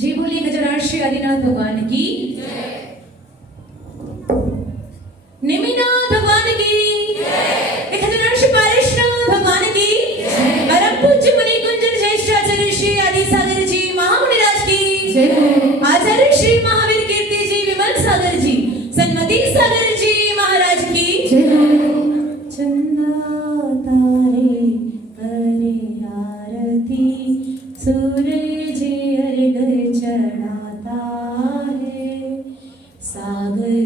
जी बोलिए गजराज श्री आदिनाथ भगवान की, नेमिनाथ भगवान की, गजराज श्री पारेश्वरनाथ भगवान की, परम पूज्य मुनि कुंजन ज्येष्ठ आचार्य श्री आदि सागर जी महामुनिराज की, आचार्य श्री महावीर कीर्ति जी विमल सागर जी सन्मति सागर जी महाराज की। चंदा तारे करे आरती, सूरज अर्घ चढ़ाता है, सागर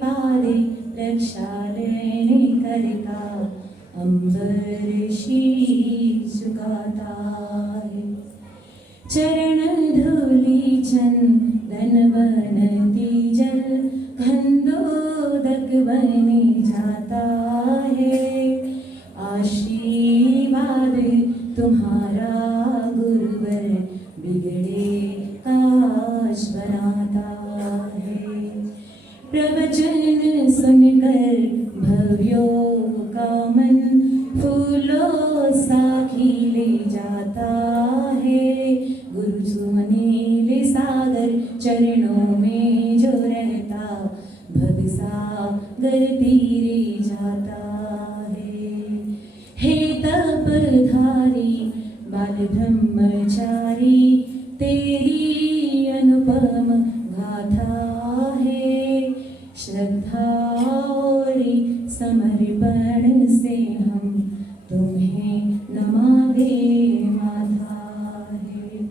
पारे रक्षा लेने करता, अंबर शीश झुकाता है। चरण धूलि चंदन बनती जल, खंडोदक बनी जाता है, आशीर्वाद तुम्हारा गुरुवर बिगड़े काश बनाता है। प्रवचन सुनकर भव्यों का मन फूलों सा खिले जाता है, गुरु सुनील सागर चरणों में जो रहता, भव सागर तीरे जाता है। हे तपधारी बाल ब्रह्मचारी, तेरी अनुपम गाथा है, श्रद्धा और समर्पण से हम तुम्हें नमावे माता है।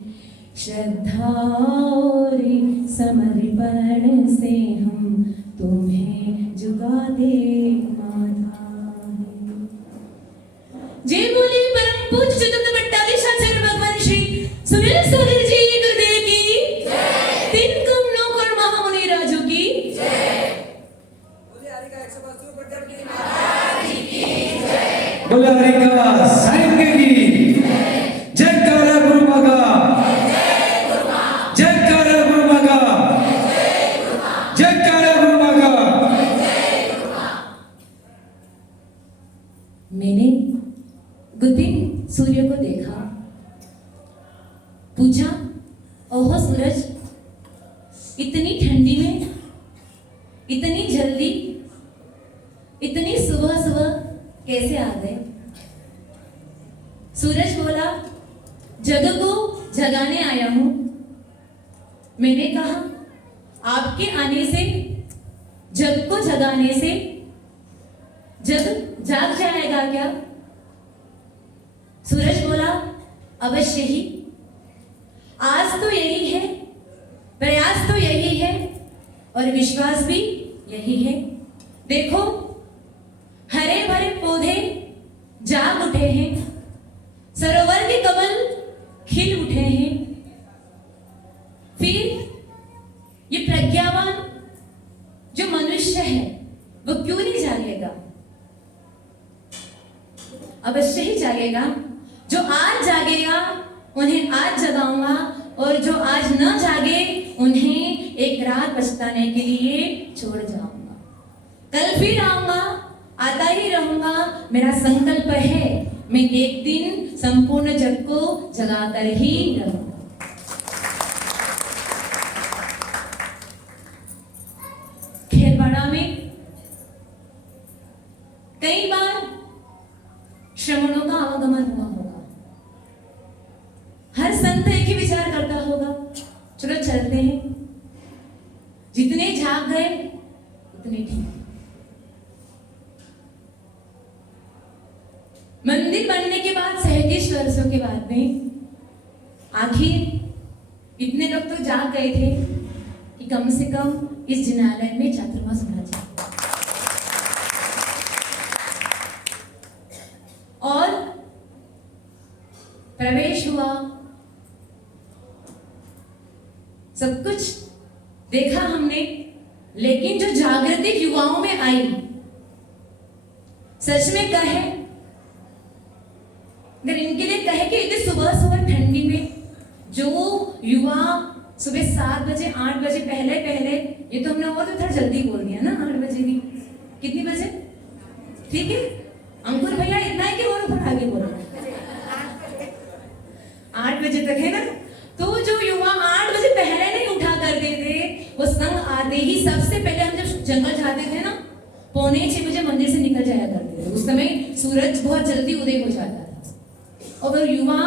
श्रद्धा और समर्पण से हम तुम्हें झुका दे माता है। जय बोले परम पूज्य चतुर्थ भट्टाधीश आचार्य भगवान श्री सुनील सागर जी गुरुदेव की, तीन कम नौकर महामुनि राजों की, बोले हरि का साईं की जयकारा गुरु मागा, जयकारा गुरु मागा, जयकारा गुरु मागा। मैंने गुदिन सूर्य को देखा, पूछा, ओहो सूरज, इतनी ठंडी में, इतनी जल्दी, इतनी सुबह सुबह कैसे आ गए? सूरज बोला, जग को जगाने आया हूं। मैंने कहा, आपके आने से, जग को जगाने से जग जाग जाएगा क्या? सूरज बोला, अवश्य ही, आज तो यही है, प्रयास तो यही है और विश्वास भी यही है। देखो, हरे भरे पौधे जाग उठे हैं, सरोवर के कमल खिल उठे हैं, फिर ये प्रज्ञावान जो मनुष्य है वो क्यों नहीं जागेगा? अवश्य ही जागेगा। जो आज जागेगा उन्हें आज जगाऊंगा, और जो आज न जागे उन्हें एक रात पछताने के लिए छोड़ जाऊंगा। कल फिर आऊंगा, आता ही रहूंगा। मेरा संकल्प है, मैं एक दिन संपूर्ण जग को जगाकर ही रहूंगा। खेरपाड़ा में कई बार श्रमणों का आवागमन हुआ होगा। हर संत एक ही विचार करता होगा, चलो चलते हैं, जितने झाग गए उतने ठीक। मंदिर बनने के बाद 37 वर्षों के बाद में आखिर इतने लोग तो जाग गए थे कि कम से कम इस जिनालय में चातुर्मास होना चाहिए। और प्रवेश हुआ, सब कुछ देखा हमने, लेकिन जो जागृति युवाओं में आई, सच में कहे, अगर इनके लिए कहे कि इतने सुबह सुबह ठंडी में जो युवा सुबह 7 बजे 8 बजे पहले, ये तो हमने और तो थोड़ा जल्दी बोल दिया ना, 8 बजे भी, कितनी बजे, ठीक है अंकुर भैया, इतना है कि और ऊपर आगे बोलो, 8 बजे तक है ना। तो जो युवा 8 बजे पहले नहीं उठा करते थे, वो संग आते ही सबसे पहले हम जब जंगल जाते थे ना, 5:45 बजे मंदिर से निकल जाया करते थे। उस समय सूरज बहुत जल्दी उदय हो जाता था। और अगर युवा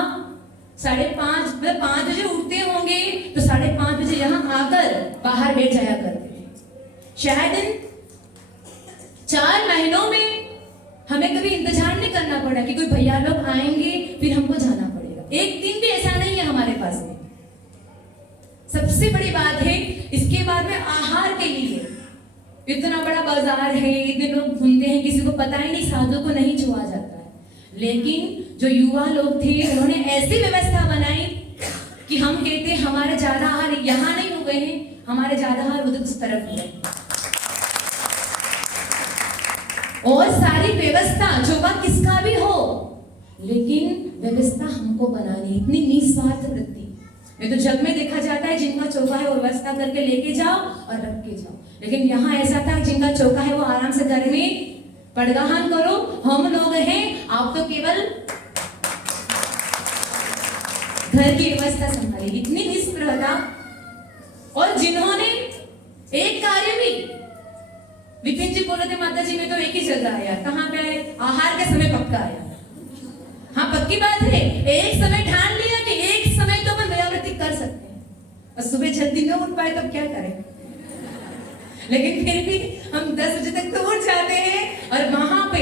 5:30 मतलब 5 बजे उठते होंगे तो 5:30 बजे यहाँ आकर बाहर बैठ जाया करते थे। शायद इन 4 महीनों में हमें कभी इंतजार नहीं करना पड़ा कि कोई भैया लोग आएंगे फिर हमको जाना पड़ेगा। एक दिन भी ऐसा नहीं है हमारे पास में। सबसे बड़ी बात है, इसके बाद में आहार के लिए इतना बड़ा बाजार है, इतने लोग घूमते हैं, किसी को पता ही नहीं, साधु को नहीं छुआ जाता है। लेकिन जो युवा लोग थे उन्होंने ऐसी व्यवस्था बनाई कि हम कहते हैं हमारे ज्यादा आहार यहाँ नहीं हो गए हैं, हमारे ज्यादा आहार उधर उस तरफ हो गए। और सारी व्यवस्था चौका किसका भी हो, लेकिन व्यवस्था हमको बनानी, इतनी निस्वार्थ वृत्ति। नहीं तो जग में देखा जाता है जिनका चौका है वो व्यवस्था करके लेके जाओ और रख के जाओ, लेकिन यहाँ ऐसा था जिनका चौका है वो आराम से घर में पड़गाहन करो, हम लोग हैं, आप तो केवल घर की व्यवस्था संभाली, इतनी निष्प्रहता। और जिन्होंने एक कार्य भी, विपिन जी बोले थे माता जी में तो एक ही जगह आया, कहाँ पे आए, आहार के समय पक्का आया। हाँ पक्की बात है, एक समय ठान लिया कि एक समय तो अपन व्यावृत्ति कर सकते हैं, और सुबह जल्दी न उठ पाए तब क्या करें, लेकिन फिर भी हम 10 बजे तक तो उठ जाते हैं। और वहां पे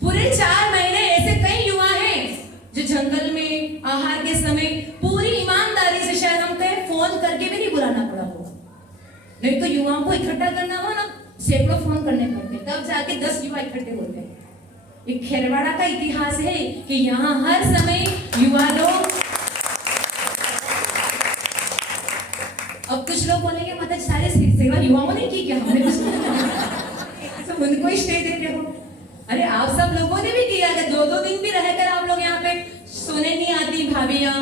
पूरे 4 महीने ऐसे कई युवा हैं जो जंगल में आहार के समय पूरी ईमानदारी से, शायद हम कहें फोन करके भी नहीं बुलाना पड़ा होगा, नहीं तो युवाओं को इकट्ठा करना हो ना, सैकड़ों फोन करने पड़ते, तब जाके 10 युवा इकट्ठे होते हैं। एक खेरवाड़ा का इतिहास है कि यहाँ हर समय युवा लोग, अब कुछ लोग बोलेंगे मतलब सारे सेवा युवाओं ने की क्या, हमने कुछ सब उनको ही स्टे देते हो। अरे आप सब लोगों ने भी किया, अगर 2-2 दिन भी रहकर आप लोग यहाँ पे सोने नहीं आती भाभियां,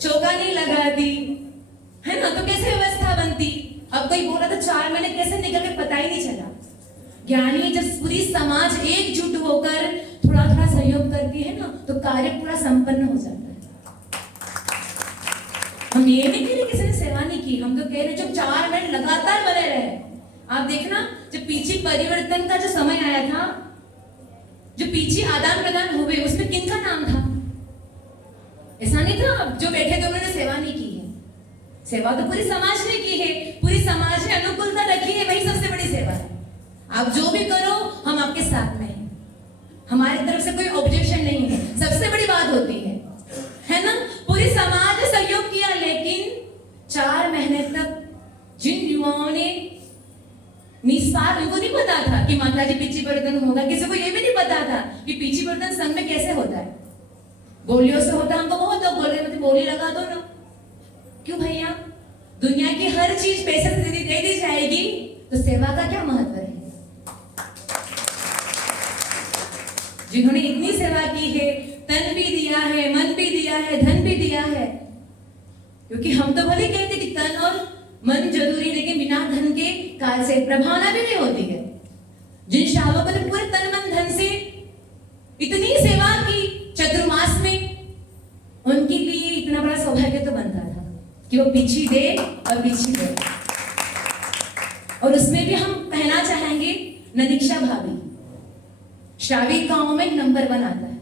चौका नहीं लगाती है ना, तो कैसे व्यवस्था बनती। अब कोई बोला तो 4 महीने कैसे निकल के पता ही नहीं चला। ज्ञानी जब पूरी समाज एकजुट होकर थोड़ा थोड़ा सहयोग करती है ना, तो कार्य पूरा संपन्न हो जाता है। हम ये नहीं कह रहे किसी ने सेवा नहीं की, हम तो कह रहे जो 4 महीने लगातार बने रहे। आप देखना जब पीछे परिवर्तन का जो समय आया था, जो पीछे आदान प्रदान हुए, उसमें किनका नाम था? ऐसा नहीं था जो बैठे थे उन्होंने सेवा नहीं की है, सेवा तो पूरी समाज ने की है, पूरी समाज ने अनुकूलता रखी है, वही सबसे बड़ी सेवा है। आप जो भी करो हम आपके साथ में हैं, हमारी तरफ से कोई ऑब्जेक्शन नहीं है, सबसे बड़ी बात होती है ना। पूरी समाज ने सहयोग किया, लेकिन 4 महीने तक जिन युवाओं ने निस्वार्थ, उनको नहीं पता था कि माता जी पीछे परिवर्तन होगा, किसी को ये भी नहीं पता था कि पीछे परिवर्तन संघ में कैसे होता है, बोलियों से होता। हमको बहुत लोग बोल रहे थे बोली लगा दो ना, क्यों भैया, दुनिया की हर चीज पैसे से दे दी जाएगी तो सेवा का क्या महत्व है। जिन्होंने इतनी सेवा की है, तन भी दिया है, मन भी दिया है, धन भी दिया है, क्योंकि हम तो भले कहते कि तन और मन जरूरी, लेकिन बिना धन के कार्य से प्रभावना भी नहीं होती है। जिन श्रावकों ने पूरे तन मन धन से इतनी सेवा की चतुर्मास में, उनके लिए इतना बड़ा सौभाग्य तो बनता था कि वो पीछे दे और पीछे दे। और उसमें भी हम कहना चाहेंगे ननीक्षा भाभी, श्राविकाओं में नंबर 1 आता है।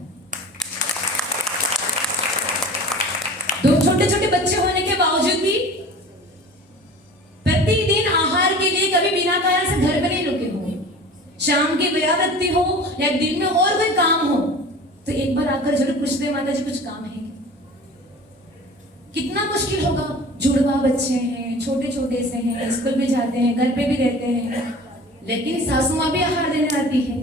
2 छोटे छोटे बच्चे होने के बावजूद भी प्रतिदिन आहार के लिए कभी बिना कारण से घर में नहीं रुके होंगे। शाम की व्यावृत्ति हो या दिन में और कोई काम हो तो एक बार आकर जरूर पूछते माता जी कुछ काम है। कितना मुश्किल होगा, जुड़वा बच्चे हैं, छोटे छोटे से हैं, स्कूल भी जाते हैं, घर पे भी रहते हैं, लेकिन सासू माँ भी आहार देने आती है,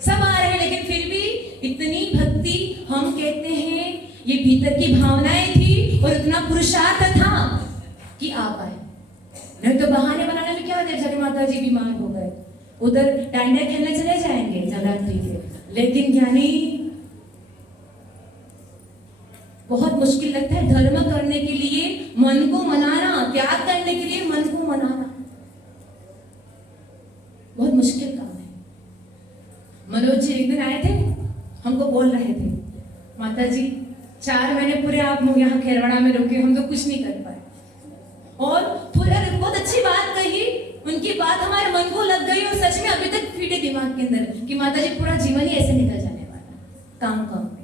सब आ रहे हैं, लेकिन फिर भी इतनी भक्ति। हम कहते हैं ये भीतर की भावनाएं थी और इतना पुरुषार्थ था कि आ पाए। नहीं तो बहाने बनाने में क्या देर, माता जी बीमार हो गए, उधर डांडिया खेलने चले जाएंगे नवरात्रि के, लेकिन ज्ञानी बहुत मुश्किल लगता है धर्म करने के लिए मन को मनाना, त्याग करने के लिए मन को मनाना बहुत मुश्किल काम है। मनोज जी एक दिन आए थे, हमको बोल रहे थे माता जी 4 महीने पूरे आप लोग यहाँ खेरवाड़ा में रुके, हम तो कुछ नहीं कर पाए। और पूरा बहुत अच्छी बात कही, उनकी बात हमारे मन को लग गई और सच में अभी तक फीटे दिमाग के अंदर कि माता जी पूरा जीवन ही ऐसे निकल जाने वाला, काम काम में।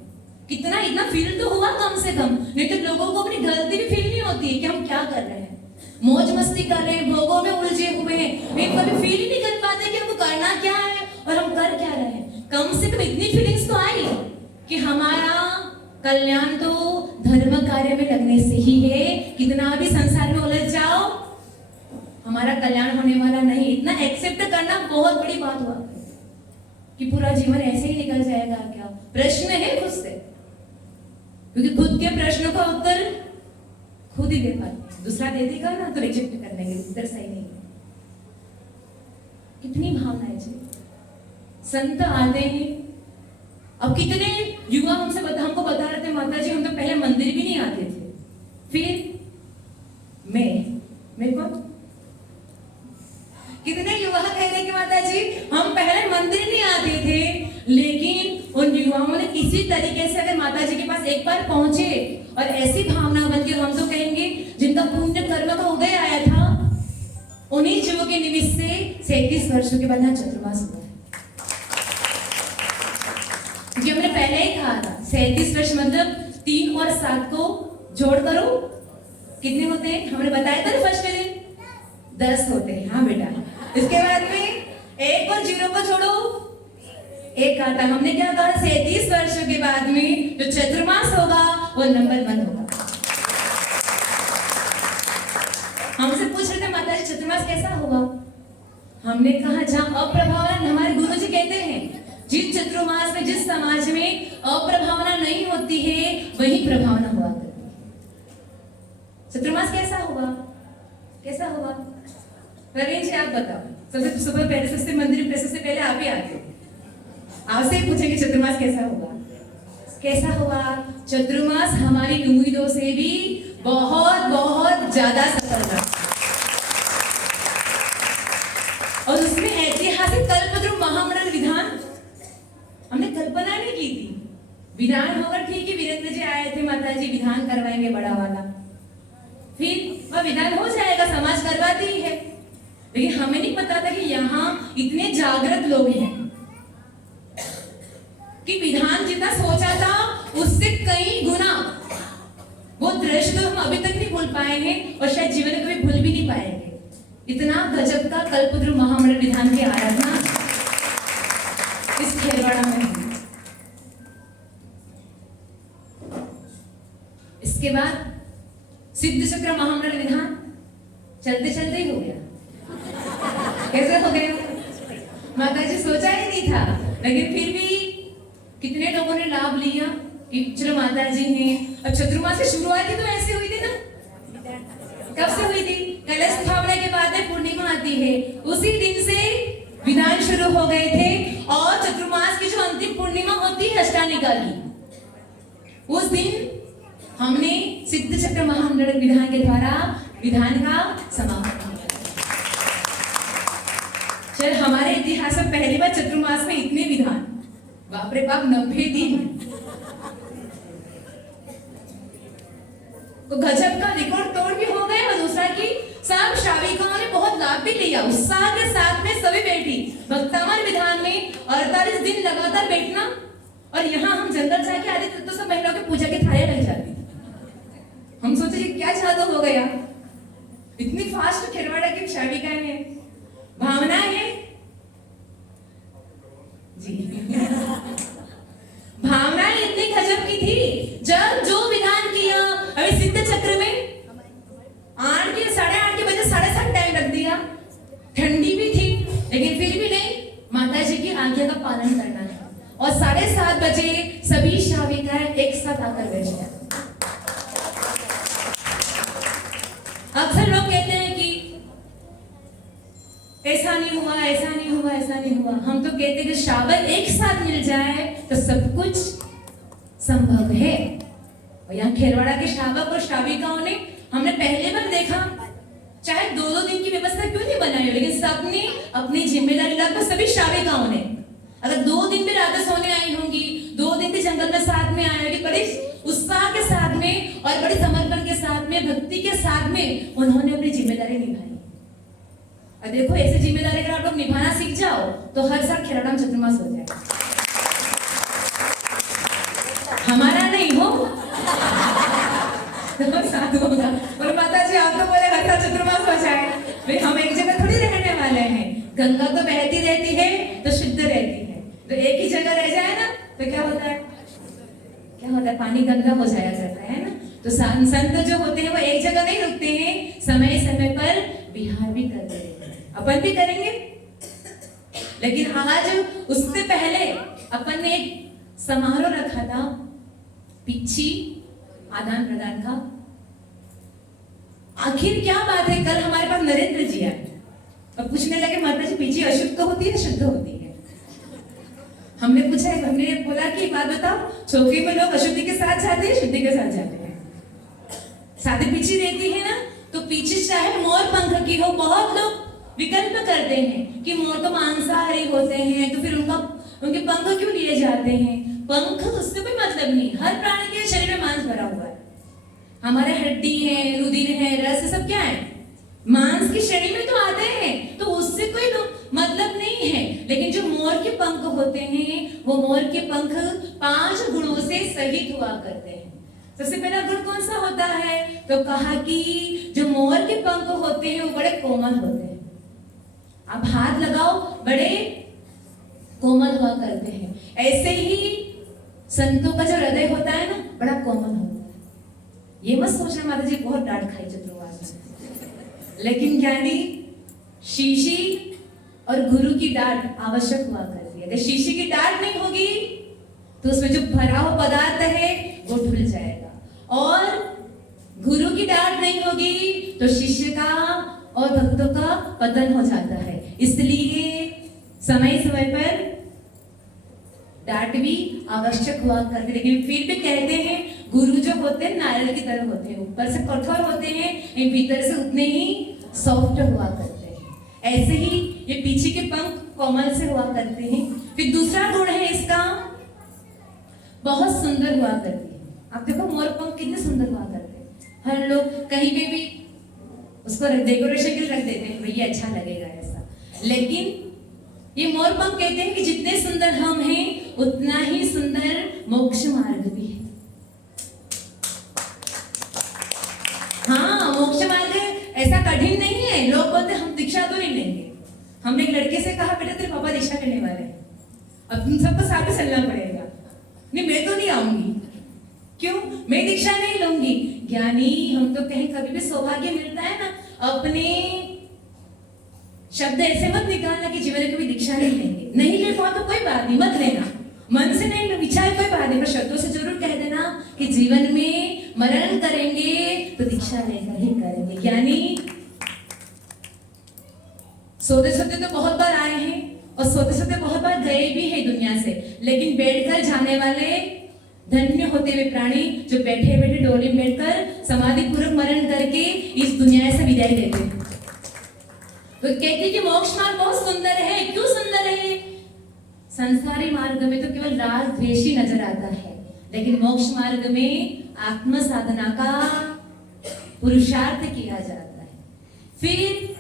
कितना इतना फील तो हुआ कम से कम, नहीं तो लोगों को अपनी गलती भी फील नहीं होती है कि हम क्या कर रहे हैं, मौज मस्ती कर रहे हैं, भोगों में उलझे हुए हैं, वे कभी फील ही नहीं कर पाते कि हमको करना क्या है और हम कर क्या रहे हैं। कम से कम इतनी फीलिंग्स तो आई कि हमारा कल्याण तो धर्म कार्य में लगने से ही है। कितना भी संसार में उलझ जाओ, हमारा कल्याण होने वाला नहीं। इतना एक्सेप्ट करना बहुत बड़ी बात हुआ कि पूरा जीवन ऐसे ही निकल जाएगा क्या, प्रश्न है खुद से, क्योंकि खुद के प्रश्नों का उत्तर खुद ही दे पाते, दूसरा दे देगा ना तो रिजेक्ट कर लेंगे, उत्तर सही नहीं है। कितनी भावनाएं जी, संत आते हैं। अब कितने युवा हमको बता रहे थे माता जी हम तो पहले मंदिर भी नहीं आते थे, फिर मैं कौन, कितने युवा कह रहे कि माता जी हम पहले मंदिर नहीं आते थे, लेकिन उन युवाओं ने इसी तरीके से अगर माता जी के पास एक बार पहुंचे और ऐसी भावना बन के, हम तो कहेंगे जिनका पुण्य कर्म का उदय आया था, उन्हीं जीवों के निमित्त से 37 वर्षों के बाद यहाँ चतुर्मास हुआ है। क्योंकि हमने पहले ही कहा था 37 वर्ष मतलब 3 और 7 को जोड़ करो कितने होते हैं, हमने बताया था ना फर्स्ट दिन 10 होते हैं। हाँ बेटा, इसके बाद में 1 और 0 को जोड़ो 1 आता। हमने क्या कहा 37 वर्षों के बाद में जो चतुर्मास होगा वो नंबर 1 होगा। हमसे पूछ रहे थे माता जी चतुर्मास कैसा होगा, हमने कहा जहां अप्रभावना, हमारे गुरु जी कहते हैं जिस चतुर्मास में, जिस समाज में अप्रभावना नहीं होती है वही प्रभावना हुआ करती है। चतुर्मास कैसा होगा, कैसा होगा प्रवीण जी आप बताओ। सबसे सुबह पहले, सबसे मंदिर में सबसे पहले आप ही आते हो, आपसे ही पूछेंगे चतुर्मास कैसा होगा, कैसा होगा। चतुर्मास हमारी उम्मीदों से भी बहुत बहुत ज्यादा सफल रहा और उसमें ऐतिहासिक कल्पद्रुम महामंडल विधान हमने कल्पना नहीं की थी। विधान होगा ठीक है, वीरेंद्र जी आए थे माता जी विधान करवाएंगे बड़ा वाला, फिर वह विधान हो जाएगा, समाज करवाती ही है, लेकिन हमें नहीं पता था कि यहाँ इतने जागृत लोग हैं कि विधान जितना सोचा था उससे कई गुना वो दृश्य तो हम अभी तक नहीं भूल पाए हैं और शायद जीवन में कभी भूल भी नहीं पाएंगे। इतना गजब का कल्पद्रुम महामंडल विधान की आराधना इस खेरवाड़ा में हुई। इसके बाद सिद्ध चक्र महामंडल विधान चलते चलते ही हो गया। कैसे हो गया माता जी, सोचा ही नहीं था, लेकिन फिर भी कितने लोगों ने लाभ लिया कि चलो माता जी ने। अब चतुर्मास की शुरुआत ही तो ऐसे हुई थी ना, कब से हुई थी, कलश स्थापना के बाद में पूर्णिमा आती है, उसी दिन से विधान शुरू हो गए थे। और चतुर्मास की जो अंतिम पूर्णिमा होती है अष्टानिका की, उस दिन हमने सिद्ध चक्र महामंडल विधान के द्वारा विधान का समापन किया। चल हमारे इतिहास में पहली बार चतुर्मास में इतने विधान, बाप रे बाप 90 दिन, तो गजब का रिकॉर्ड तोड़ भी हो गए और दूसरा की सब श्राविकाओं ने बहुत लाभ भी लिया। उत्साह के साथ में सभी बैठी। भक्तामन विधान में 48 दिन लगातार बैठना, और यहाँ हम जंगल जाके आते थे तो सब महिलाओं की पूजा की थालियां लग जाती। हम सोचे कि क्या जादू हो गया, इतनी फास्ट खेरवाड़ा की श्राविकाएं हैं, भावनाएं हैं जी। भावनाएं इतनी गजब की थी। जब जो विधान किया, अभी सिद्ध चक्र में 8 के 8:30 के बजे 7:30 टाइम रख दिया। ठंडी भी थी लेकिन फिर भी नहीं, माता जी की आज्ञा का पालन करना है। और 7:30 बजे सभी श्राविकाएं एक साथ आकर बैठ गए। अक्सर लोग कहते हैं कि ऐसा नहीं हुआ, ऐसा नहीं हुआ, ऐसा नहीं हुआ। हम तो कहते हैं कि श्रावक एक साथ मिल जाए तो सब कुछ संभव है। और यहाँ खेरवाड़ा के श्रावक और श्राविकाओं ने, हमने पहले बार देखा, चाहे 2-2 दिन की व्यवस्था क्यों नहीं बनाई, लेकिन सबने अपनी जिम्मेदारी लगभग सभी श्राविकाओं ने, अगर 2 दिन भी रात सोने आई होंगी, 2 दिन भी जंगल में साथ में आए होंगे, बड़े उत्साह के साथ में और बड़े समर्पण के साथ में, भक्ति के साथ में उन्होंने अपनी जिम्मेदारी निभाई। और देखो, ऐसी जिम्मेदारी अगर आप लोग निभाना सीख जाओ तो हर साल खेराड़ा में चतुर्मास हो जाए। हमारा नहीं हो तो साथ होगा। और माता जी आप तो बोले हर साल चतुर्मास हो जाए, भाई हम एक जगह थोड़ी रहने वाले हैं। गंगा तो बहती रहती है तो शुद्ध रहती है, तो एक ही जगह रह जाए ना तो क्या होता है, क्या होता है, पानी गंदा हो जाया करता है ना। तो संत जो होते हैं वो एक जगह नहीं रुकते हैं, समय समय पर विहार भी करते हैं। अपन भी करेंगे, लेकिन आज उससे पहले अपन ने एक समारोह रखा था पिछी आदान प्रदान का। आखिर क्या बात है, कल हमारे पास नरेंद्र जी आए और पूछने लगे माता जी पीछी अशुद्ध तो होती है, शुद्ध होती है? हमने पूछा, हमने बोला कि बात बताओ, चौकी में लोग अशुद्धि के साथ जाते हैं, शुद्धि के साथ जाते हैं? शादी पीछी रहती है ना, तो पीछे चाहे मोर पंख की हो, बहुत लोग विकल्प करते हैं कि मोर तो मांसाहारी होते हैं, तो फिर उनके पंख क्यों लिए जाते हैं? पंख उससे कोई मतलब नहीं, हर प्राणी के शरीर में मांस भरा हुआ है। हमारे हड्डी है, रुधिर है, रस, सब क्या है, मांस की श्रेणी में तो आते हैं, तो उससे कोई मतलब नहीं है। लेकिन जो मोर के पंख होते हैं, वो मोर के पंख 5 गुणों से सहित हुआ करते हैं। सबसे पहला गुण कौन सा होता है, तो कहा कि जो मोर के पंख होते हैं वो बड़े कोमल होते हैं। आप हाथ लगाओ, बड़े कोमल हुआ करते हैं। ऐसे ही संतों का जो हृदय होता है ना, बड़ा कोमल होता है। ये मत सोचना माता जी बहुत डांट खाई चतुर्मास में, लेकिन ज्ञानी शीशी और गुरु की डांट आवश्यक हुआ करती है। अगर शीशी की डांट नहीं होगी तो उसमें जो भरा हुआ पदार्थ है वो ढुल जाएगा, और गुरु की डांट नहीं होगी तो शिष्य का और भक्तों का पतन हो जाता है। इसलिए समय समय पर डांट भी आवश्यक हुआ करती है। लेकिन फिर भी कहते हैं गुरु जो होते हैं नारियल की तरह होते हैं, ऊपर से कठोर होते हैं, भीतर से उतने ही सॉफ्ट हुआ करते हैं। ऐसे ही ये पीछे के पंख कोमल से हुआ करते हैं। फिर दूसरा गुण है इसका, बहुत सुंदर हुआ करती है। आप देखो मोर पंख कितने सुंदर हुआ करते हैं। हर लोग कहीं पे भी उसको डेकोरेशन के लिए रख देते हैं, भैया अच्छा लगेगा ऐसा। लेकिन ये मोर पंख कहते हैं कि जितने सुंदर हम हैं उतना ही सुंदर मोक्ष मार्ग भी है। हाँ, मोक्ष मार्ग ऐसा कठिन नहीं है। लोग बोलते हम दीक्षा तो नहीं लेंगे। हमने एक लड़के से कहा बेटा तेरे पापा दीक्षा लेने वाले हैं, अब तुम सबको साथ में चलना पड़ेगा। नहीं, मैं तो नहीं आऊंगी। क्यों? मैं दीक्षा नहीं लूंगी। ज्ञानी, हम तो कहीं कभी भी सौभाग्य मिलता है ना, अपने शब्द ऐसे मत निकालना कि जीवन में कभी दीक्षा नहीं लेंगे। नहीं ले पाओ तो कोई बात नहीं, मत लेना, मन से नहीं इच्छा है कोई बात नहीं, पर शब्दों से जरूर कह देना कि जीवन में मरण करेंगे तो दीक्षा लेकर ही करेंगे। ज्ञानी सोते सोते तो बहुत बार आए हैं और सोते सोते बहुत बार गए भी हैं दुनिया से, लेकिन बैठकर जाने वाले धन्य होते हुए प्राणी जो बैठे बैठे डोली में बैठकर समाधि पूर्वक मरण करके इस दुनिया से विदाई लेते हैं। तो कहते कि मोक्ष मार्ग बहुत सुंदर है। क्यों सुंदर है? संसारी मार्ग में तो केवल राग द्वेष ही नजर आता है, लेकिन मोक्ष मार्ग में आत्म साधना का पुरुषार्थ किया जाता है। फिर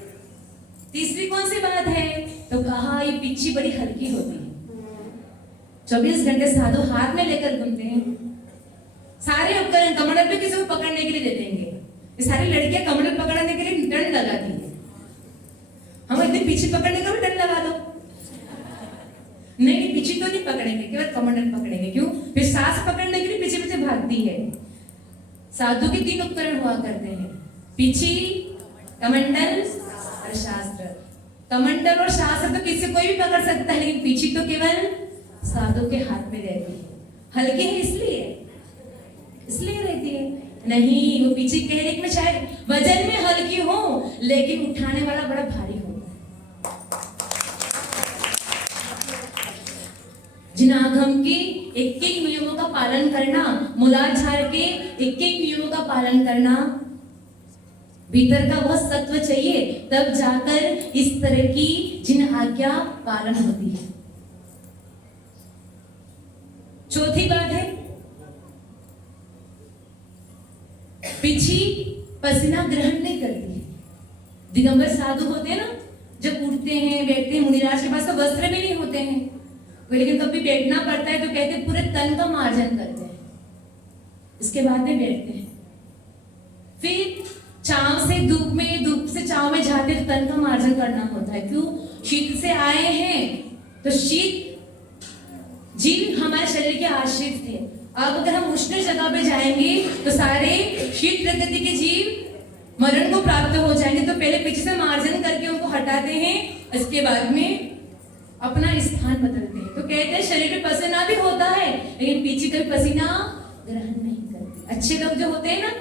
तीसरी कौन सी बात है? तो कहा ये पिच्ची बड़ी हल्की होती है। 24 घंटे साधु हाथ में लेकर घूमते हैं। सारे उपकरण कमंडल पे किसी को पकड़ने के लिए दे देंगे। ये सारी लड़कियां कमंडल पकड़ने के लिए डंड लगाती है। हम इतनी पीछे पकड़ने का भी डंड लगा दो। नहीं, पीछे तो नहीं पकड़ेंगे, केवल कमंडल पकड़ेंगे। क्यों? फिर सांस पकड़ने के लिए पीछे पीछे भागती है। साधु के 3 उपकरण हुआ करते हैं, पीछी, कमंडल और शास्त्र। कमंडल और शास्त्र तो किसी कोई भी पकड़ सकता है, लेकिन पीछी तो केवल साधु के हाथ में रहती है। हल्की है इसलिए रहती है। नहीं, वो पीछे कहने में शायद वजन में हल्की हो, लेकिन उठाने वाला बड़ा भारी होता है। जिनागम के एक नियमों का पालन करना, मूलाधार के एक नियमों का पालन करना, भीतर का वह सत्व चाहिए, तब जाकर इस तरह की जिन आज्ञा पालन होती है। चौथी बात है, पिछी पसीना ग्रहण नहीं करती है। दिगंबर साधु होते हैं ना, जब उठते हैं बैठते हैं, मुनिराज के पास तो वस्त्र भी नहीं होते हैं, लेकिन कभी बैठना पड़ता है तो कहते हैं पूरे तन का मार्जन करते हैं, इसके बाद में बैठते हैं। फिर छांव से धूप में, धूप से छांव में जाते तो तन का मार्जन करना होता है। क्यों? शीत से आए हैं तो शीत जीव हमारे शरीर के आश्रित थे। अब अगर हम उष्ण जगह पे जाएंगे तो सारे शीत प्रकृति के जीव मरण को प्राप्त हो जाएंगे। तो पहले पीछे से मार्जन करके उनको हटाते हैं, इसके बाद में अपना स्थान बदलते हैं। तो कहते हैं शरीर में पसीना भी होता है, लेकिन पीछे कभी पसीना ग्रहण नहीं करते। अच्छे लोग जो होते हैं ना,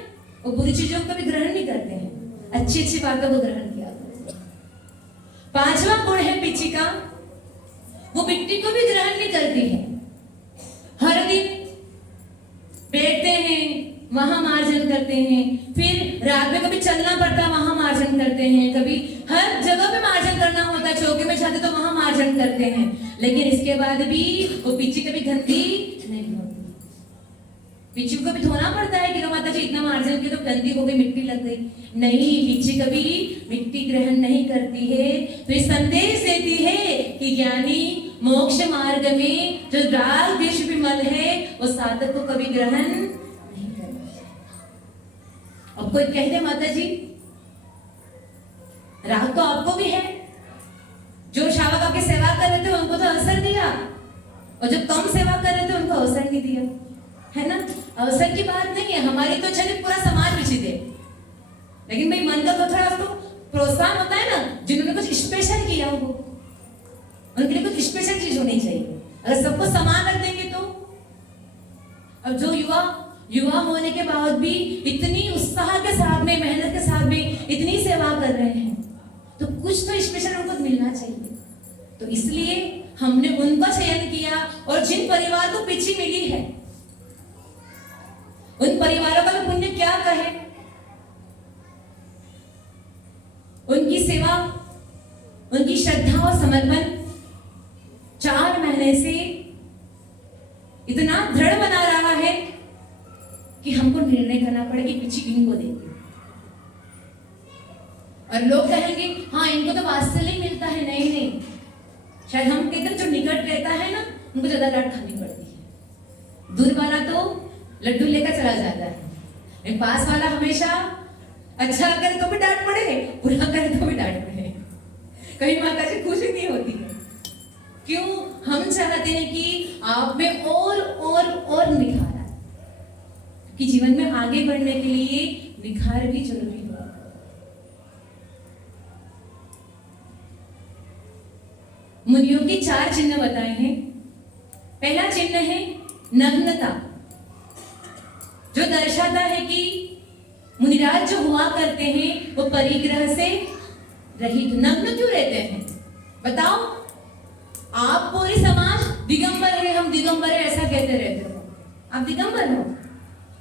वो बुरी चीजों को भी ग्रहण नहीं करते हैं, अच्छी अच्छी बातों को ग्रहण किया करते हैं। 5वां गुण है पीछे का, वो मिट्टी को भी ग्रहण नहीं करती है। हर दिन बैठते हैं, वहां मार्जन करते हैं, फिर रात में कभी चलना पड़ता है वहां मार्जन करते हैं, कभी हर जगह पे मार्जन करना होता है, चौके में जाते तो वहां मार्जन करते हैं, लेकिन इसके बाद भी वो पीछे कभी गंदी नहीं होती। पीछे को भी धोना पड़ता है कि माता जी इतना मार्जन की तो गंदी हो गई, मिट्टी लग गई। नहीं, पीछे कभी मिट्टी ग्रहण नहीं करती है। तो ये संदेश देती है कि ज्ञानी मोक्ष मार्ग में जो राग द्वेष विमल है, वो साधक को कभी ग्रहण नहीं करता। अब कोई कह दे माता जी राग तो आपको भी है, जो शावक आपकी सेवा कर रहे थे उनको तो अवसर दिया, और जो कम सेवा कर रहे थे उनको अवसर नहीं दिया, है ना? अवसर की बात नहीं है, हमारी तो चलिए पूरा समाज पीछे दे, लेकिन भाई मन का तो थोड़ा उसको प्रोत्साहन होता है ना, जिन्होंने कुछ स्पेशल किया हो उनके लिए कुछ स्पेशल चीज होनी चाहिए। अगर सबको समान रख देंगे तो, अब जो युवा होने के बाद भी इतनी उत्साह के साथ में, मेहनत के साथ में इतनी सेवा कर रहे हैं, तो कुछ तो स्पेशल उनको मिलना चाहिए। तो इसलिए हमने उनका चयन किया, और जिन परिवार को पीछे मिली है उन परिवारों का तो पुण्य क्या कहे। उनकी सेवा, उनकी श्रद्धा और समर्पण 4 महीने से इतना दृढ़ बना रहा है कि हमको निर्णय करना पड़ेगा कि पीछे इनको देंगे। और लोग कहेंगे हाँ इनको तो वात्सल्य मिलता है। नहीं, शायद हम कहते जो निकट रहता है ना, उनको ज्यादा डांट खानी पड़ती है। दूर वाला तो लड्डू लेकर चला जाता है, पास वाला हमेशा अच्छा करे तो भी डांट पड़े, बुरा करे तो भी डांट पड़े। कभी माता जी खुश नहीं होती है। क्यों? हम चाहते हैं कि आप में और निखार आए, कि जीवन में आगे बढ़ने के लिए निखार भी जरूरी हो। मुनियों के 4 चिन्ह बताए हैं। पहला चिन्ह है नग्नता, जो दर्शाता है कि मुनिराज जो हुआ करते हैं वो परिग्रह से रहित, नग्न क्यों रहते हैं? बताओ, आप पूरी समाज दिगंबर है, हम दिगंबर है ऐसा कहते रहते हो। आप दिगंबर हो?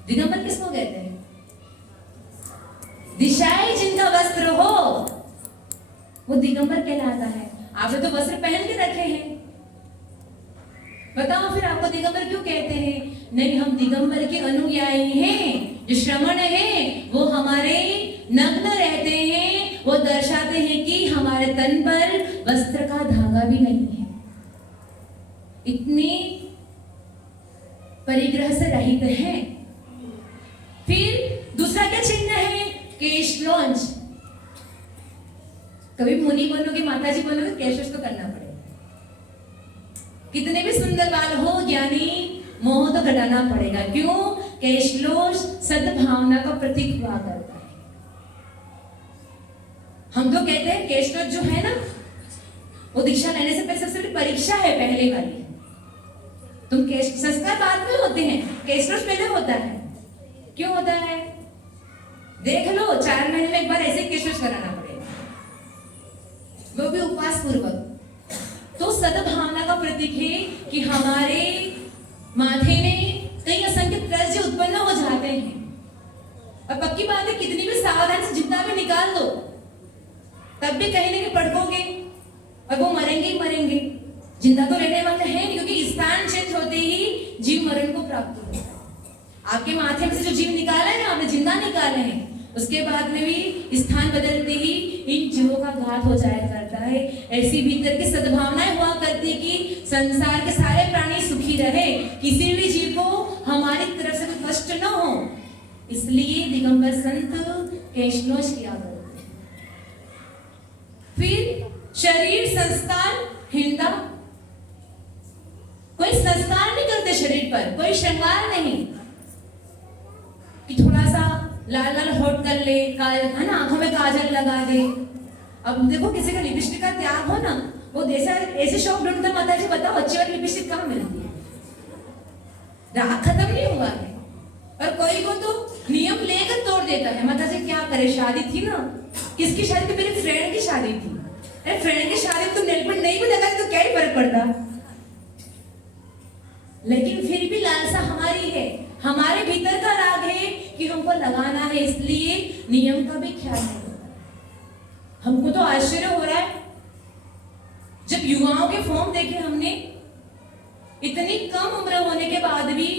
दिगंबर किसको कहते हैं? दिशाएं जिनका वस्त्र हो वो दिगंबर कहलाता है। आपने तो वस्त्र पहन के रखे हैं, बताओ फिर आपको दिगंबर क्यों कहते हैं? नहीं, हम दिगंबर के अनुयायी हैं। जो श्रमण है वो हमारे नग्न रहते हैं, वो दर्शाते हैं कि हमारे तन पर वस्त्र का धागा भी नहीं है, इतने परिग्रह से रहित है। फिर दूसरा क्या चिन्ह है? केशलोंज। कभी मुनि बनोगे, माता जी बनोगे, केशलोंज तो करना पड़ेगा। कितने भी सुंदर बाल हो, ज्ञानी मोह तो घटाना पड़ेगा। क्यों? केशलोंज सद्भावना का प्रतीक हुआ करता है। हम तो कहते हैं केशलोंज जो है ना, वो दीक्षा लेने से पहले सबसे बड़ी परीक्षा है, पहले वाली। तुम केश संस्कार बाद में होते हैं, केशलोंज पहले होता है। क्यों होता है? देख लो, 4 महीने में एक बार ऐसे केशलोंज कराना पड़ेगा, वो भी उपवास पूर्वक। तो सद्भावना का प्रतीक है कि हमारे माथे में कई असंख्य त्रज उत्पन्न हो जाते हैं। और पक्की बात है, कितनी भी सावधानी से जितना भी निकाल दो, तब भी कहीं ना कहीं पड़कोगे और वो मरेंगे ही मरेंगे। जिंदा तो रहने वाले हैं नहीं, क्योंकि स्थान चेंज होते ही जीव मरण को प्राप्त होता है। आपके माथे में से जो जीव निकाला है ना, आपने जिंदा निकाले हैं, उसके बाद में भी स्थान बदलते ही इन जीवों का घात हो जाया करता है। ऐसी भीतर की सद्भावनाएं हुआ करती कि संसार के सारे प्राणी सुखी रहे, किसी भी जीव को हमारी तरफ से कोई कष्ट न हो, इसलिए दिगंबर संत केशलोंज किया करते। फिर शरीर संस्कार हिंदा, कोई संस्कार नहीं करते शरीर पर, कोई श्रृंगार नहीं कि थोड़ा सा लाल लाल होठ कर ले, है ना, आंखों में काजल लगा दे। अब देखो, किसी का लिपस्टिक का त्याग हो ना, वो ऐसे शौक ढूंढता, माता जी बताओ अच्छी वाली लिपस्टिक कहाँ मिलती है? राह खत्म नहीं हुआ है। और कोई को तो नियम लेकर तोड़ देता है। माता जी क्या करे, शादी थी ना, किसकी शादी थी? मेरी फ्रेंड की शादी थी। अरे फ्रेंड की शादी तो नेल पेंट नहीं भी लगा तो क्या ही फर्क पड़ता। लेकिन फिर भी लालसा हमारी है, हमारे भीतर का राग है कि हमको लगाना है, इसलिए नियम का भी ख्याल नहीं होता। हमको तो आश्चर्य हो रहा है, जब युवाओं के फॉर्म देखे हमने, इतनी कम उम्र होने के बाद भी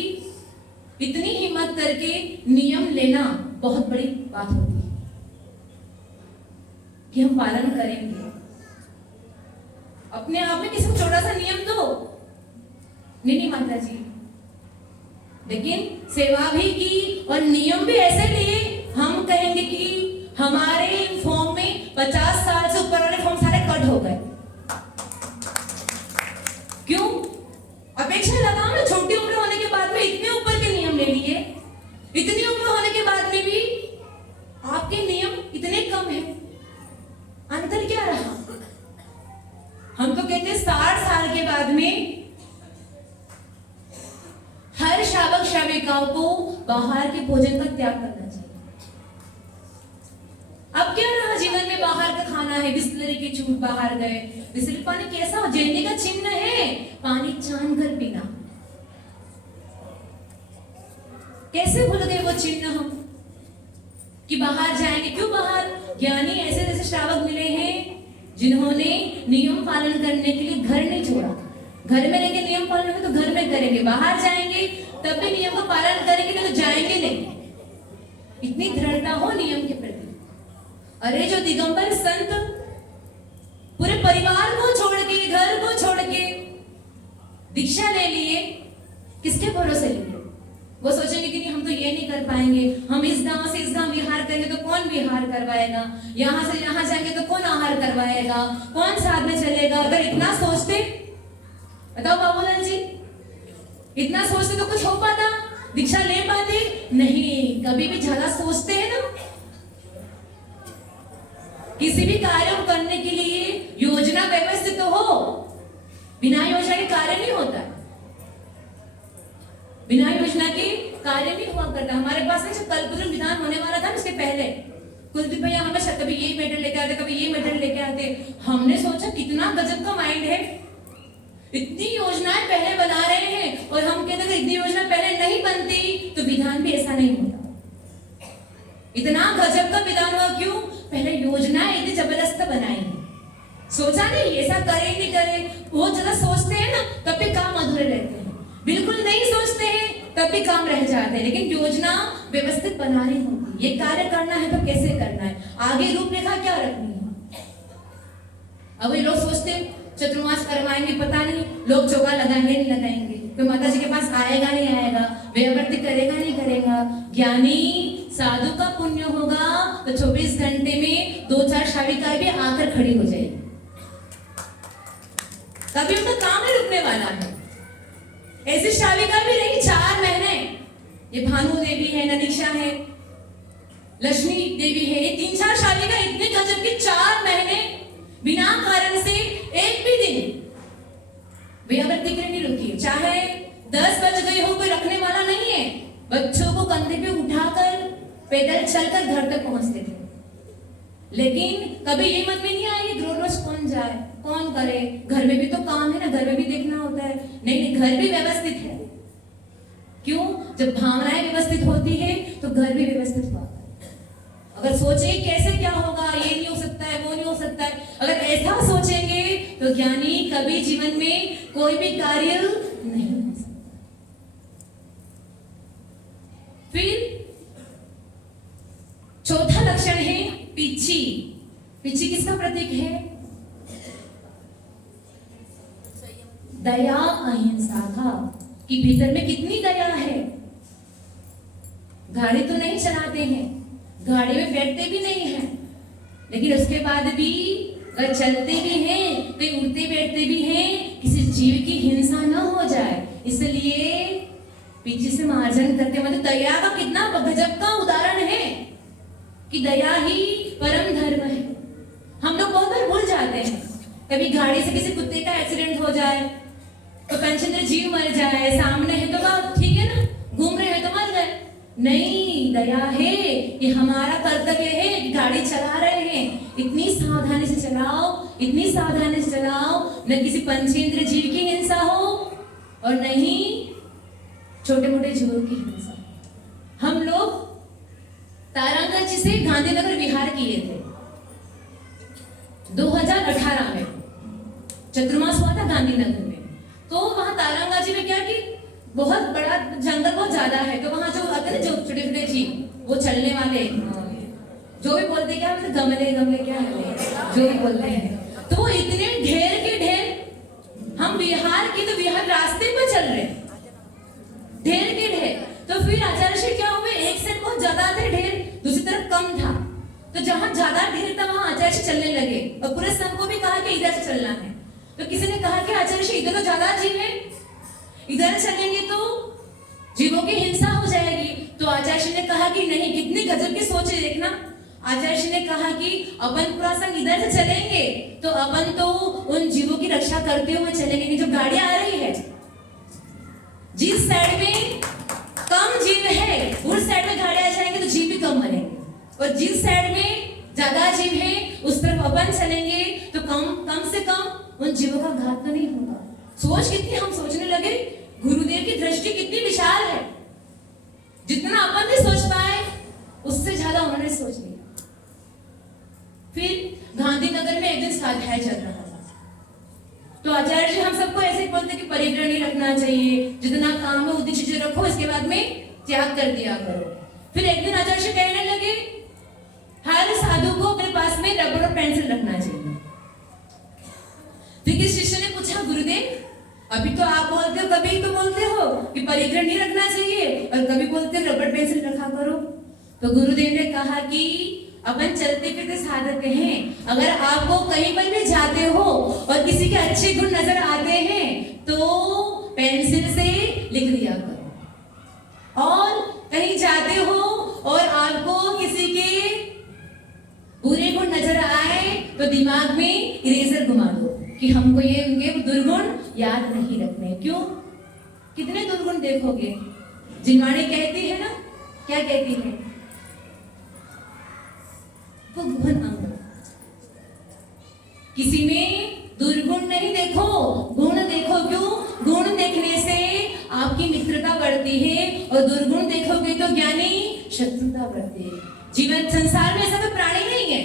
इतनी हिम्मत करके नियम लेना बहुत बड़ी बात होती है कि हम पालन करेंगे। अपने आप में किसी को छोटा सा नियम दो, नहीं माता जी, लेकिन सेवा भी की और नियम भी ऐसे लिए। हम कहेंगे कि हमारे फॉर्म में 50 साल से ऊपर वाले फॉर्म सारे कट हो गए। क्यों? अपेक्षा लगाओ ना, छोटी उम्र होने के बाद में इतने ऊपर के नियम ले लिए, इतनी उम्र होने के बाद में भी आपके नियम इतने कम है। अंतर क्या रहा? हम तो कहते हैं 60 साल के बाद में हर श्रावक श्राविकाओं को बाहर के भोजन का त्याग करना चाहिए। अब क्या रहा जीवन में? बाहर का खाना है, बिस्लरी की छूट, बाहर गए, बिस्लरी पानी कैसा हो, जैने का चिन्ह है, पानी छान कर पीना। कैसे भूल गए वो चिन्ह हम कि बाहर जाएंगे? क्यों बाहर? ज्ञानी ऐसे जैसे श्रावक मिले हैं जिन्होंने नियम पालन करने के लिए घर नहीं छोड़ा। घर में रहेंगे, नियम पालन होगा तो घर में करेंगे, बाहर जाएंगे तब भी नियम का पालन करेंगे, नहीं तो जाएंगे नहीं। इतनी दृढ़ता हो नियम के प्रति। अरे जो दिगंबर संत पूरे परिवार को छोड़ के, घर को छोड़ के दीक्षा ले लिए, किसके भरोसे लिए? वो सोचेंगे कि नहीं, हम तो ये नहीं कर पाएंगे, हम इस गांव से इस गांव विहार करेंगे तो कौन विहार करवाएगा, यहाँ से यहाँ जाएंगे तो कौन आहार करवाएगा, कौन साथ में चलेगा। अगर इतना सोचते, बताओ बाबूलाल जी, इतना सोचते तो कुछ हो पाता? दीक्षा ले पाते? नहीं। कभी भी ज्यादा सोचते हैं ना, किसी भी कार्य को करने के लिए योजना व्यवस्थित तो हो, बिना योजना के कार्य नहीं होता, बिना योजना के कार्य नहीं हुआ करता। हमारे पास में जब कल्पतरु विधान होने वाला था, उसके पहले कुलदीप भैया हमेशा कभी ये मेडल लेके आते, कभी ये मेडल लेके आते। हमने सोचा कितना गजब का माइंड है, इतनी योजनाएं पहले बना रहे हैं, और हम कहते हैं इतनी योजना पहले नहीं बनती तो विधान भी ऐसा नहीं होता। इतना गजब का विधान हुआ, क्यों? पहले योजनाएं इतनी जबरदस्त बनाई, सोचा नहीं ऐसा करें नहीं करें। बहुत ज्यादा सोचते हैं ना, तब भी काम अधूरे रहते हैं। बिल्कुल नहीं सोचते हैं तब भी काम रह जाते हैं। लेकिन योजना व्यवस्थित बनानी होगी। ये कार्य करना है तो कैसे करना है, आगे रूपरेखा क्या रखनी है। अब ये लोग सोचते हैं चतुर्मास करवाएंगे, पता नहीं लोग चौका लगाएंगे नहीं लगाएंगे, कोई माता जी के पास आएगा नहीं आएगा, व्यावृत्ति करेगा नहीं करेगा। ज्ञानी साधु का पुण्य होगा तो 24 घंटे में 2-4 शाविकाएं भी आकर खड़ी हो जाएगी। कभी उनका काम नहीं रुकने वाला है। ऐसी शाविका भी रही 4 महीने, ये भानु देवी है, ननीशा है, लक्ष्मी देवी है, ये 3-4 शाविका इतने गजब की 4 महीने बिना कारण से एक भी दिन व्यावृत्ति के लिए नहीं रुकी। चाहे 10 बज गई हो, कोई रखने वाला नहीं है। बच्चों को कंधे पे उठाकर पैदल चलकर घर तक पहुंचते थे। लेकिन कभी ये मन में नहीं आई रोज कौन जाए कौन करे, घर में भी तो काम है ना, घर में भी देखना होता है। नहीं, घर भी व्यवस्थित है। क्यों? जब भावनाएं व्यवस्थित होती है तो घर भी व्यवस्थित होता है। अगर सोचे कैसे क्या होगा, ये नहीं हो सकता है, वो नहीं हो सकता है, अगर ऐसा सोचेंगे तो ज्ञानी कभी जीवन में कोई भी कार्य नहीं हो सकता। फिर चौथा लक्षण है पिच्ची। पिच्ची किसका प्रतीक है? दया अहिंसा का, कि भीतर में कितनी दया है। गाड़ी तो नहीं चलाते हैं, गाड़ी में बैठते भी नहीं हैं, लेकिन उसके बाद भी अगर चलते भी हैं तो उड़ते बैठते भी हैं, किसी जीव की हिंसा न हो जाए इसलिए पीछे से मार्जन करते। मतलब दया का कितना गजब का उदाहरण है कि दया ही परम धर्म है। हम लोग बहुत बार भूल जाते हैं, कभी गाड़ी से किसी कुत्ते का एक्सीडेंट हो जाए तो पेंशनर जीव मर जाए, सामने है तो बात ठीक है ना, घूम रहे हैं तो मर गए। नहीं, दया है, ये हमारा कर्तव्य है कि गाड़ी चला रहे हैं इतनी सावधानी से चलाओ, इतनी सावधानी से चलाओ, न किसी पंचेंद्र जीव की हिंसा हो और न ही छोटे मोटे जीवों की हिंसा। हम लोग तारांगण जी से गांधीनगर विहार किए थे 2018 में, चतुर्मास हुआ था गांधीनगर में। तो वहां तारांगण जी में क्या कि बहुत बड़ा जंगल, बहुत ज्यादा है, तो वहां जो आते हैं जो छोटे छोटे जीव वो चलने वाले जो भी बोलते क्या मतलब गमले गमले क्या है जो भी बोलते हैं, तो वो इतने ढेर के ढेर, हम बिहार की तो बिहार रास्ते पर चल रहे ढेर के ढेर। तो फिर आचार्य श्री क्या हुए, एक साइड बहुत ज्यादा थे ढेर, दूसरी तरफ कम था, तो जहां ज्यादा ढेर था वहां आचार्य श्री चलने लगे और पूरे संघ को भी कहा कि इधर से चलना है। तो किसी ने कहा कि आचार्य श्री इधर तो ज्यादा जीव है, इधर चलेंगे तो जीवों की हिंसा हो जाएगी। तो आचार्य श्री ने कहा कि नहीं, कितनी गजब की सोच है देखना। आचार्य श्री ने कहा कि अपन पूरा संघ इधर से चलेंगे तो अपन तो उन जीवों की रक्षा करते हुए चलेंगे, जो गाड़ी आ रही है जिस साइड में कम जीव है उस साइड में गाड़ी आ जाएंगे तो जीव भी कम मरेंगे, और जिस साइड में ज्यादा जीव है उस तरफ अपन चलेंगे तो कम से कम उन जीवों का घात तो नहीं होगा। सोच कितनी हम सोचने लगे, गुरुदेव की दृष्टि कितनी विशाल है, जितना अपन नहीं सोच पाए उससे ज्यादा उन्होंने सोच लिया। फिर गांधीनगर में एक दिन स्वाध्याय चल रहा था, तो आचार्य जी हम सबको ऐसे बोलते कि परिग्रह नहीं रखना चाहिए, जितना काम है उतनी चीजें रखो, इसके बाद में त्याग कर दिया करो। फिर एक दिन आचार्य जी कहने लगे हर साधु को अपने पास में रबड़ और पेंसिल रखना चाहिए। फिर किसी शिष्य ने पूछा, गुरुदेव अभी तो आप बोलते हो, कभी तो बोलते हो कि परिग्रह नहीं रखना चाहिए और कभी बोलते हो रबड़ पेंसिल रखा करो। तो गुरुदेव ने कहा कि अपन चलते फिरते साधक हैं, अगर आपको कहीं पर भी जाते हो और किसी के अच्छे गुण नजर आते हैं तो पेंसिल से लिख दिया करो, और कहीं जाते हो और आपको किसी के बुरे गुण नजर आए तो दिमाग में इरेजर घुमा दो कि हमको ये उनके दुर्गुण याद नहीं रखने। क्यों? कितने दुर्गुण देखोगे। जिनवाणी कहती है ना, क्या कहती है, वो गुण अंग, किसी में दुर्गुण नहीं देखो, गुण देखो। क्यों? गुण देखने से आपकी मित्रता बढ़ती है और दुर्गुण देखोगे तो ज्ञानी शत्रुता बढ़ती है। जीवन संसार में ऐसा कोई प्राणी नहीं है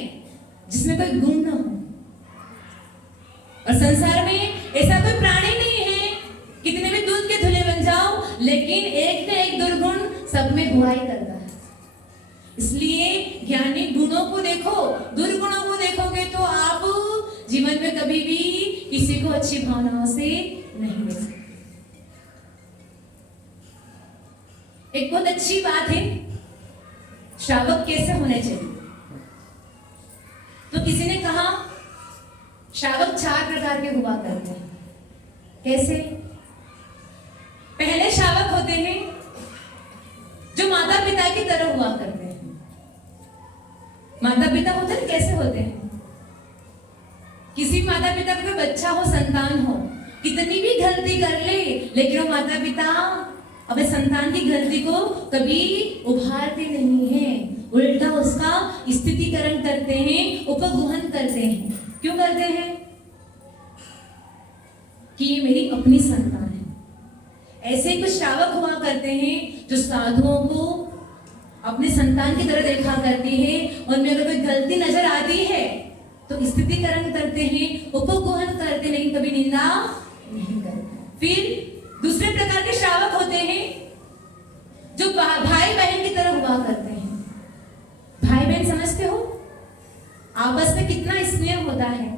जिसमें कोई गुण ना हो, और संसार में ऐसा कोई प्राणी नहीं है कितने भी दूध के धुले बन जाओ लेकिन एक न एक बुराई करता है। इसलिए ज्ञानी गुणों को देखो, दुर्गुणों को देखोगे तो आप जीवन में कभी भी किसी को अच्छी भावनाओं से नहीं देख सकते। एक बहुत अच्छी बात है, श्रावक कैसे होने चाहिए। तो किसी ने कहा श्रावक 4 प्रकार के हुआ करते हैं। कैसे? पहले श्रावक होते हैं जो माता पिता की तरह हुआ करते हैं। माता पिता होते हैं, कैसे होते हैं? किसी माता पिता का बच्चा हो, संतान हो, कितनी भी गलती कर ले, लेकिन वो माता पिता अपने संतान की गलती को कभी उभारते नहीं हैं, उल्टा उसका स्थितिकरण करते हैं, उपगुहन करते हैं। क्यों करते हैं? कि ये मेरी अपनी संतान है। ऐसे कुछ श्रावक हुआ करते हैं जो साधुओं को अपने संतान की तरह देखा करते हैं, उनमें अगर कोई गलती नजर आती है तो स्थितिकरण करते हैं, उपगुहन करते नहीं, कभी निंदा नहीं करते। फिर दूसरे प्रकार के श्रावक होते हैं जो भाई बहन की तरह हुआ करते हैं। भाई बहन समझते हो, आपस में कितना स्नेह होता है।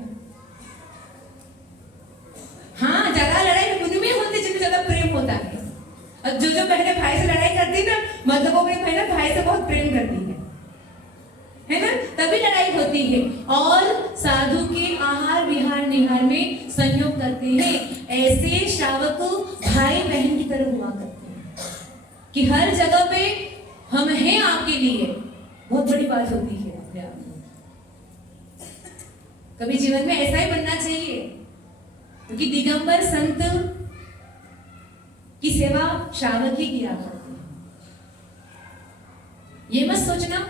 हाँ, ज्यादा लड़ाई उनमें होती जिनमें ज्यादा प्रेम होता है। और जो बहनें भाई से लड़ाई करती है ना, मतलब वो बहनें भाई से बहुत प्रेम करती है ना, तभी लड़ाई होती है। और साधु के आहार विहार निहार में संयोग करते हैं। ऐसे श्रावक भाई बहन की तरह हुआ करते हैं कि हर जगह पे हम हैं आपके लिए। बहुत बड़ी बात होती है अपने आप में। कभी जीवन में ऐसा ही बनना चाहिए, क्योंकि दिगंबर संत की सेवा श्रावक ही किया करते हैं। ये मत सोचना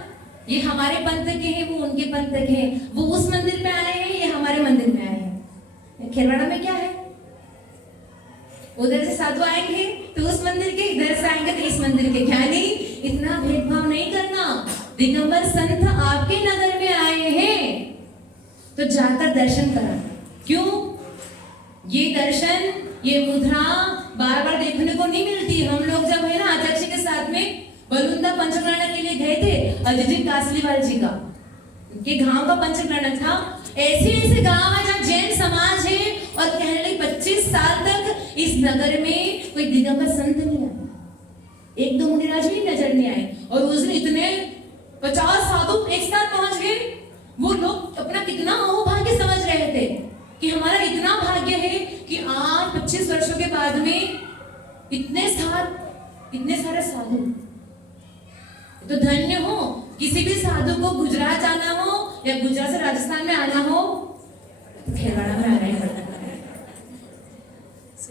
ये हमारे पंथ के हैं, वो उनके पंथ के हैं, वो उस मंदिर में आए हैं, ये हमारे मंदिर में आए हैं। खेलवाड़ा में क्या है, उधर से साधु आएंगे तो उस मंदिर के, इधर से आएंगे तो इस मंदिर के। ज्ञानी इतना भेदभाव नहीं करना। दिगंबर संत आपके नगर में आए हैं तो जाकर दर्शन करा। क्यों? ये दर्शन, ये मुद्रा बार बार देखने को नहीं मिलती। हम लोग जब है ना आचार्य जी के साथ में बलुंदा पंचकर्ण के लिए गए थे, अजय जी कासलीवाल जी का, उनके गांव का पंचकर्ण था। ऐसे ऐसे गांव है जहाँ जैन समाज है और कहने लगे 25 साल तक इस नगर में कोई दिगंबर संत नहीं आया, एक दो मुनिराज भी नजर नहीं आए। और उस दिन इतने 50 साधु एक साथ पहुंच गए। वो लोग अपना कितना अहोभाग्य समझ रहे थे कि हमारा इतना भाग्य है कि आज 25 वर्षों के बाद में इतने सारे साधु। तो धन्य हो। किसी भी साधु को गुजरात जाना हो या गुजरात से राजस्थान में आना हो तो खेलवाड़ा में आना ही पड़ता है।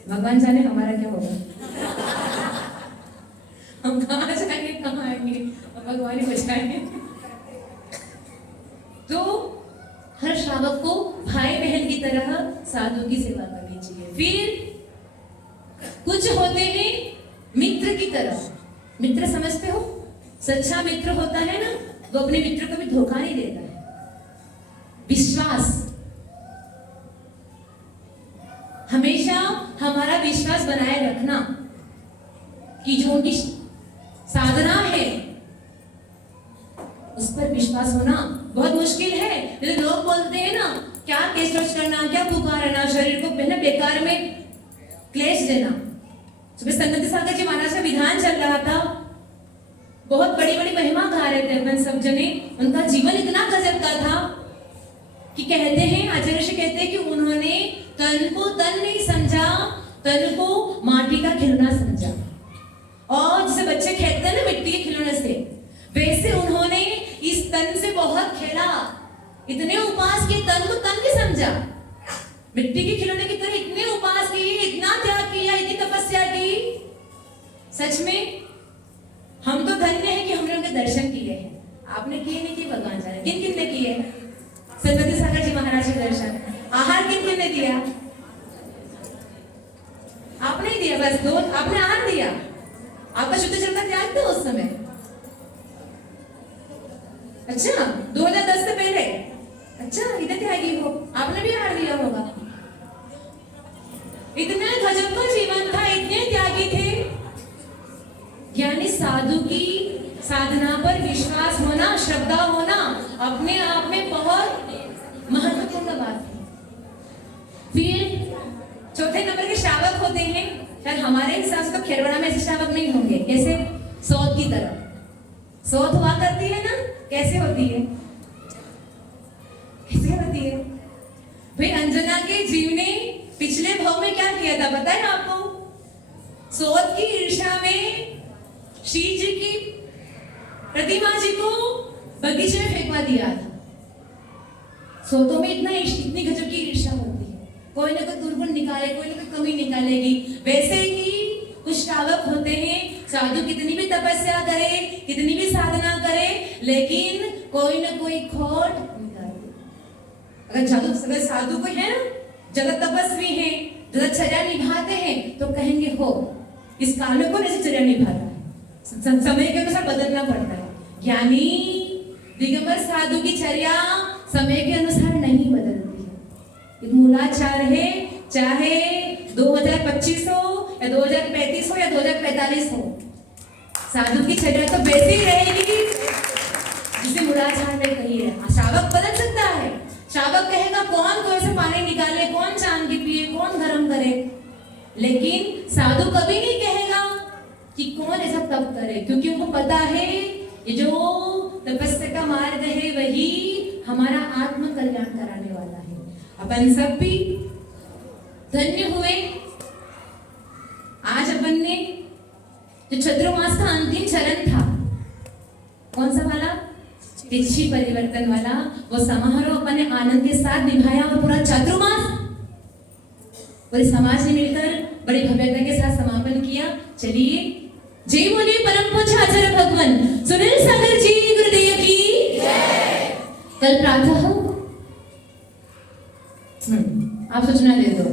भगवान जाने हमारा क्या होगा, हम कहाँ जाएंगे, कहाँ आएंगे, भगवान ही बचाएंगे। तो हर श्रावक को भाई बहन की तरह साधु की सेवा करनी चाहिए। फिर कुछ होते हैं मित्र की तरह। मित्र समझते हो, सच्चा मित्र होता है ना, वो अपने मित्र को भी धोखा नहीं देता है। विश्वास, हमेशा हमारा विश्वास बनाए रखना कि जो उनकी साधना है उस पर विश्वास होना बहुत मुश्किल है। जैसे लोग बोलते हैं ना, क्या केस करना, क्या पुकारना, शरीर को पहले बेकार में क्लेश देना। सुबह संगत सागर जी महाराज का विधान चल रहा था, बहुत बड़ी बड़ी महिमा गा रहे थे अपन सब जने। उनका जीवन इतना गजब का था कि कहते हैं, आचार्य जी कहते हैं कि उन्होंने तन को तन नहीं समझा, तन को माटी का खिलौना समझा। और जैसे बच्चे खेलते हैं ना मिट्टी के खिलौने से, वैसे उन्होंने इस तन से बहुत खेला, इतने उपास किए, तन को तन नहीं समझा, मिट्टी के खिलौने की तरह इतने उपास किए, इतना त्याग किया, इतनी तपस्या की। सच में हम तो धन्य हैं कि हमने उनके दर्शन किए हैं। आपने किए नहीं किए, भगवान जाने। किन किन ने किए? संगत सागर जी महाराज के दर्शन। आहार किन किन ने दिया? आपने ही दिया, बस दो आपने आहार दिया। आपका शुद्ध जल का त्याग था उस समय। अच्छा, 2010 से पहले। अच्छा, इधर त्यागी हो, आपने भी आहार दिया होगा। इतना गजब का जीवन था, इतने त्यागी थे। यानी साधु की साधना पर विश्वास होना, श्रद्धा होना अपने आप में बहुत महत्वपूर्ण बात है। फिर चौथे नंबर के श्रावक होते हैं, शायद हमारे हिसाब से तो खेरवड़ा में ऐसे श्रावक नहीं होंगे, कैसे सौत की तरह सौत हुआ करती है ना, कैसे होती है, कैसे होती है भाई। अंजना के जीव ने पिछले भाव में क्या किया था पता है आपको? सौत की ईर्ष्या में शिव जी की प्रतिमा जी को बगीचे में फेंकवा दिया था। सौतों में इतनी गजब की ईर्ष्या होती है, कोई ना कोई दुर्गुण निकाले, कोई ना कोई कमी निकालेगी। वैसे ही कुछ श्रावक होते हैं, साधु कितनी भी तपस्या करे, कितनी भी साधना करे, लेकिन कोई ना कोई खोट निकाले। अगर साधु कोई है ना, ज्यादा तपस्वी है, ज्यादा चर्या निभाते हैं, तो कहेंगे हो इस काल में कौन ऐसी चर्या निभाता है, समय के अनुसार बदलना पड़ता है। यानी दिगंबर साधु की चर्या समय के अनुसार नहीं बदलती है। मूलाचार है, चाहे 2025 हो या 2035 हो या 2045 हो, साधु की चर्या तो वैसी ही रहेगी जिसे मूलाचार में कही है। श्रावक बदल सकता है, श्रावक कहेगा कौन कुएं से पानी निकाले, कौन चांद की पिए, कौन गर्म करे, लेकिन साधु कभी नहीं कहेगा कि कौन ऐसा तप करे, क्योंकि उनको पता है ये जो तपस्या का मार्ग है वही हमारा आत्म कल्याण कराने वाला है। अपन सब भी धन्य हुए। आज अपन ने जो चतुर्मास का अंतिम चरण था, कौन सा वाला? तिथि परिवर्तन वाला, वो समारोह अपन ने आनंद के साथ निभाया और पूरा चतुर्मास पूरे समाज ने मिलकर बड़ी भव्यता के साथ समापन किया। चलिए, जय बोले परम पूज्य आचार्य भगवान सुनील सागर जी गुरुदेव की जय। कल प्रातः आप सूचना दे दो।